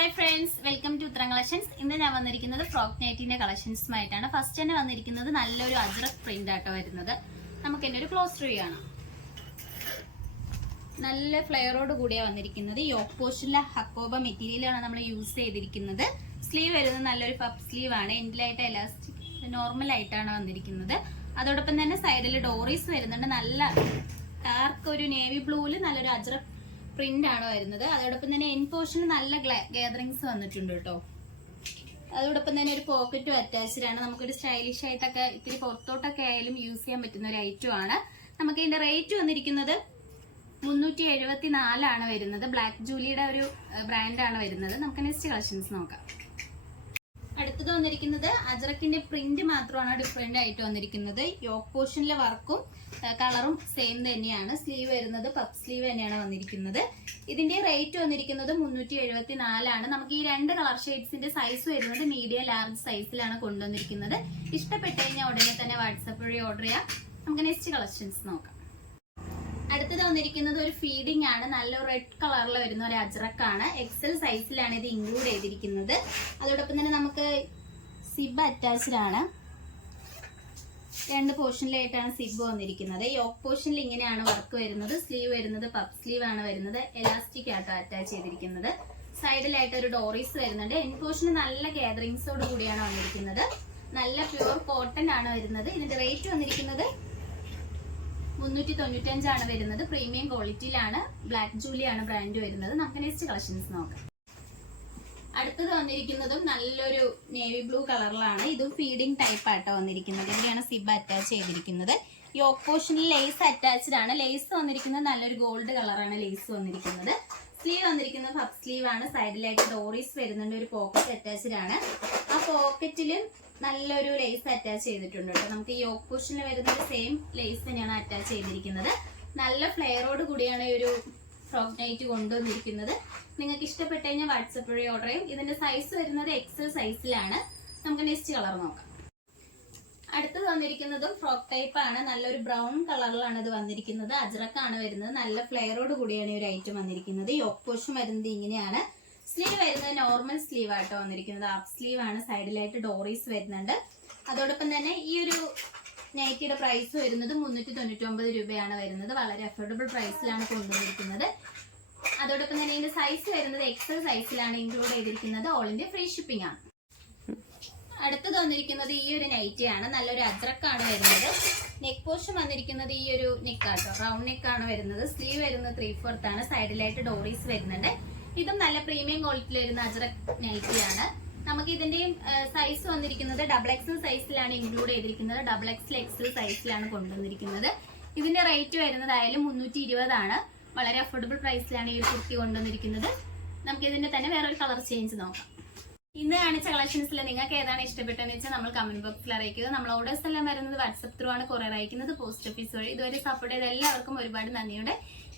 Hi friends, welcome to ഉത്തരം collections. ഇന്ന് ഞാൻ വന്നിരിക്കുന്നത് ഫ്രോക്ക് നൈറ്റിന്റെ കളക്ഷൻസുമായിട്ടാണ്. ഫസ്റ്റ് തന്നെ വന്നിരിക്കുന്നത് നല്ലൊരു അജ്രക് പ്രിന്റ് ആട്ടോ വരുന്നത്. നമുക്ക് തന്നെ ഒരു ക്ലോസ് റിവ്യൂ കാണാം. നല്ല ഫ്ലെയറോട് കൂടിയാണ് വന്നിരിക്കുന്നത്. യോക്ക് പോർഷനിലെ ഹക്കോബ മെറ്റീരിയലാണ് നമ്മൾ യൂസ് ചെയ്തിരിക്കുന്നത്. സ്ലീവ് വരുന്നത് നല്ലൊരു പഫ് സ്ലീവ് ആണ്. എൻഡിലായിട്ട് എലാസ്റ്റിക് നോർമൽ ആയിട്ടാണ് വന്നിരിക്കുന്നത്. അതോടൊപ്പം തന്നെ സൈഡിൽ ഡോറീസ് വരുന്നുണ്ട്. നല്ല ഡാർക്ക് ഒരു നേവി ബ്ലൂവിൽ നല്ലൊരു അജ്രക് പ്രിന്റ് ആണ് വരുന്നത്. അതോടൊപ്പം തന്നെ എൻ പോർഷന് നല്ല ഗാദറിങ്സ് വന്നിട്ടുണ്ട് കേട്ടോ. അതോടൊപ്പം തന്നെ ഒരു പോക്കറ്റും അറ്റാച്ച്ഡ് ആണ്. നമുക്കൊരു സ്റ്റൈലിഷ് ആയിട്ടൊക്കെ ഇത്തിരി പുറത്തോട്ടൊക്കെ ആയാലും യൂസ് ചെയ്യാൻ പറ്റുന്ന ഒരു ഐറ്റം ആണ്. നമുക്ക് ഇതിന്റെ റേറ്റ് വന്നിരിക്കുന്നത് 374 വരുന്നത്. ബ്ലാക്ക് ജൂലിയുടെ ഒരു ബ്രാൻഡാണ് വരുന്നത്. നമുക്ക് നെക്സ്റ്റ് കളക്ഷൻസ് നോക്കാം. അടുത്തത് വന്നിരിക്കുന്നത് അജ്രക്കിന്റെ പ്രിന്റ് മാത്രമാണ് ഡിഫറെന്റ് ആയിട്ട് വന്നിരിക്കുന്നത്. യോക്ക് പോർഷനിലെ വർക്കും കളറും സെയിം തന്നെയാണ്. സ്ലീവ് വരുന്നത് പഫ് സ്ലീവ് തന്നെയാണ് വന്നിരിക്കുന്നത്. ഇതിന്റെ റേറ്റ് വന്നിരിക്കുന്നത് 374. നമുക്ക് ഈ രണ്ട് കളർ ഷെയ്ഡ്സിന്റെ സൈസ് വരുന്നത് മീഡിയം ലാർജ് സൈസിലാണ് കൊണ്ടുവന്നിരിക്കുന്നത്. ഇഷ്ടപ്പെട്ടു കഴിഞ്ഞാൽ ഉടനെ തന്നെ വാട്സാപ്പ് വഴി ഓർഡർ ചെയ്യാം. നമുക്ക് നെക്സ്റ്റ് കളക്ഷൻസ് നോക്കാം. അടുത്തത് വന്നിരിക്കുന്നത് ഒരു ഫീഡിംഗ് ആണ്. നല്ല റെഡ് കളറിൽ വരുന്ന ഒരു അജ്രക്കാണ്. എക്സൽ സൈസിലാണ് ഇത് ഇൻക്ലൂഡ് ചെയ്തിരിക്കുന്നത്. അതോടൊപ്പം തന്നെ നമുക്ക് സിബ് അറ്റാച്ച്ഡ് ആണ്. രണ്ട് പോർഷനിലായിട്ടാണ് സിബ് വന്നിരിക്കുന്നത്. യോക്ക് പോർഷനിൽ ഇങ്ങനെയാണ് വർക്ക് വരുന്നത്. സ്ലീവ് വരുന്നത് പഫ് സ്ലീവ് ആണ് വരുന്നത്. എലാസ്റ്റിക് ആട്ടോ അറ്റാച്ച് ചെയ്തിരിക്കുന്നത്. സൈഡിലായിട്ട് ഒരു ഡോറീസ് വരുന്നുണ്ട്. എൻ പോർഷന് നല്ല ഗാദറിങ്സോട് കൂടിയാണ് വന്നിരിക്കുന്നത്. നല്ല പ്യുവർ കോട്ടൺ ആണ് വരുന്നത്. ഇതിന്റെ റേറ്റ് വന്നിരിക്കുന്നത് 395 വരുന്നത്. പ്രീമിയം ക്വാളിറ്റിയിലാണ്. ബ്ലാക്ക് ജൂലിയാണ് ബ്രാൻഡ് വരുന്നത്. നമുക്ക് നെക്സ്റ്റ് കളക്ഷൻസ് നോക്കാം. അടുത്തത് വന്നിരിക്കുന്നതും നല്ലൊരു നേവി ബ്ലൂ കളറിലാണ്. ഇതും ഫീഡിംഗ് ടൈപ്പ് ആട്ടോ വന്നിരിക്കുന്നത്. ഇതിലാണ് സിബ് അറ്റാച്ച് ചെയ്തിരിക്കുന്നത്. യോക്ക് പോർഷനിൽ ലേസ് അറ്റാച്ച്ഡ് ആണ്. ലേസ് വന്നിരിക്കുന്നത് നല്ലൊരു ഗോൾഡ് കളറാണ് ലേസ് വന്നിരിക്കുന്നത്. സ്ലീവ് വന്നിരിക്കുന്നത് പഫ് സ്ലീവ് ആണ്. സൈഡിലായിട്ട് ഡോറീസ് വരുന്നുണ്ട്. ഒരു പോക്കറ്റ് അറ്റാച്ച്ഡ് ആണ്. ആ പോക്കറ്റിലും നല്ലൊരു ലേസ് അറ്റാച്ച് ചെയ്തിട്ടുണ്ട് കേട്ടോ. നമുക്ക് ഈ യോക്ക് പോർഷനിൽ വരുന്നത് സെയിം ലേസ് തന്നെയാണ് അറ്റാച്ച് ചെയ്തിരിക്കുന്നത്. നല്ല ഫ്ലെയറോട് കൂടിയാണ് ഈ ഒരു ഫ്രോക്ക് നൈറ്റ് കൊണ്ടുവന്നിരിക്കുന്നത്. നിങ്ങൾക്ക് ഇഷ്ടപ്പെട്ടു കഴിഞ്ഞാൽ വാട്സപ്പ് വഴി ഓർഡർ ചെയ്യും. ഇതിന്റെ സൈസ് വരുന്നത് എക്സൽ സൈസിലാണ്. നമുക്ക് നെക്സ്റ്റ് കളർ നോക്കാം. അടുത്തത് വന്നിരിക്കുന്നതും ഫ്രോക്ക് ടൈപ്പ് ആണ്. നല്ലൊരു ബ്രൗൺ കളറിലാണ് ഇത് വന്നിരിക്കുന്നത്. അജ്രക്കാണ് വരുന്നത്. നല്ല ഫ്ലെയറോട് കൂടിയാണ് ഈ ഒരു ഐറ്റം വന്നിരിക്കുന്നത്. യോക്ക് പോർഷൻ വരുന്നത് ഇങ്ങനെയാണ്. സ്ലീവ് വരുന്നത് നോർമൽ സ്ലീവ് ആട്ടോ വന്നിരിക്കുന്നത്. ഹാഫ് സ്ലീവ് ആണ്. സൈഡിലായിട്ട് ഡോറീസ് വരുന്നുണ്ട്. അതോടൊപ്പം തന്നെ ഈ ഒരു നൈറ്റിയുടെ പ്രൈസ് വരുന്നത് 399 രൂപയാണ് വരുന്നത്. വളരെ അഫോർഡബിൾ പ്രൈസിലാണ് കൊണ്ടുവന്നിരിക്കുന്നത്. അതോടൊപ്പം തന്നെ ഇതിന്റെ സൈസ് വരുന്നത് എക്സൽ സൈസിലാണ് ഇൻക്ലൂഡ് ചെയ്തിരിക്കുന്നത്. ഓൾ ഇന്ത്യ ഫ്രീ ഷിപ്പിംഗ് ആണ്. അടുത്തത് വന്നിരിക്കുന്നത് ഈ ഒരു നൈറ്റിയാണ്. നല്ലൊരു അജ്രക്കാണ് വരുന്നത്. നെക്ക് പോർഷൻ വന്നിരിക്കുന്നത് ഈ ഒരു നെക്കാട്ടോ, റൗണ്ട് നെക്കാണ് വരുന്നത്. സ്ലീവ് വരുന്നത് 3/4 ആണ്. സൈഡിലായിട്ട് ഡോറീസ് വരുന്നുണ്ട്. ഇതും നല്ല പ്രീമിയം ക്വാളിറ്റിയിൽ വരുന്ന അജ്രക് നൈറ്റിയാണ്. നമുക്ക് ഇതിന്റെയും സൈസ് വന്നിരിക്കുന്നത് XXL സൈസിലാണ് ഇൻക്ലൂഡ് ചെയ്തിരിക്കുന്നത്. XXL സൈസിലാണ് കൊണ്ടുവന്നിരിക്കുന്നത്. ഇതിന്റെ റേറ്റ് വരുന്നതായാലും 320 ആണ്. വളരെ അഫോർഡബിൾ പ്രൈസിലാണ് ഈ കുർത്തി കൊണ്ടുവന്നിരിക്കുന്നത്. നമുക്ക് ഇതിന്റെ തന്നെ വേറൊരു കളർ ചേഞ്ച് നോക്കാം. ഇന്ന് കാണിച്ച കളക്ഷൻസിൽ നിങ്ങൾക്ക് ഏതാണ് ഇഷ്ടപ്പെട്ടതെന്ന് വെച്ചാൽ നമ്മൾ കമന്റ് ബോക്സിൽ അറിയിക്കുക. നമ്മൾ ഓർഡേഴ്സ് എല്ലാം വരുന്നത് വാട്സപ്പ് ത്രൂ ആണ്. കൊറിയർ അയക്കുന്നത് പോസ്റ്റ് ഓഫീസ് വഴി. ഇതുവരെ സപ്പോർട്ട് ചെയ്ത എല്ലാവർക്കും ഒരുപാട് നന്ദിയുണ്ട്.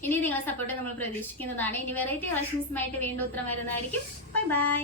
ഇനി നിങ്ങളെ സപ്പോർട്ട് നമ്മൾ പ്രതീക്ഷിക്കുന്നതാണ്. ഇനി വെറൈറ്റി കളക്ഷൻസുമായിട്ട് വീണ്ടും ഉത്തരം വരുന്നതായിരിക്കും. Bye bye.